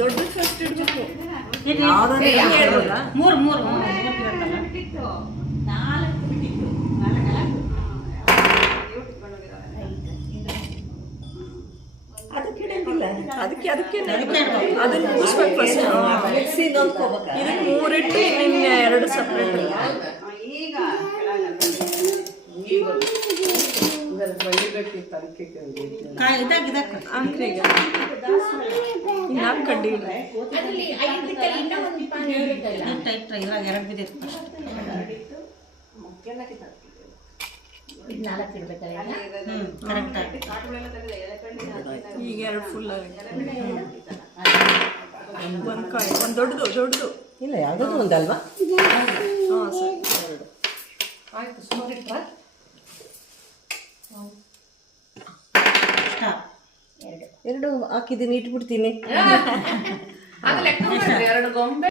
ದೊಡ್ಡ ಫಸ್ಟ್ ಇಡಬೇಕು. ಮೂರು ಅದಕ್ಕೆ ಅದನ್ನ ಮುಗಿಸ್ಬೇಕು ಫಸ್ಟ್. ಇದಕ್ಕೆ ಮೂರಿಟ್ಟು ನಿನ್ನೆ ಎರಡು ಸಪ್ರೇಟ್. ಅಂಕ್ರಿಗೆ ಇನ್ನಾರು ಕಡ್ಡಿ ಇಲ್ಲ. ಈಗ ಎರಡು ಫುಲ್ ಒಂದು ಕಾಯಿ, ಒಂದು ದೊಡ್ಡದು ಇಲ್ಲ, ಯಾವುದಾದ್ರು ಒಂದಲ್ವಾ? ಹಾಂ ಸರಿ. ಆಯ್ತು, ಸುಮಾರು ಇಟ್ರಾ? ಎರಡು ಹಾಕಿದ್ದೀನಿ, ಇಟ್ಬಿಡ್ತೀನಿ. ಎರಡು ಗೊಂಬೆ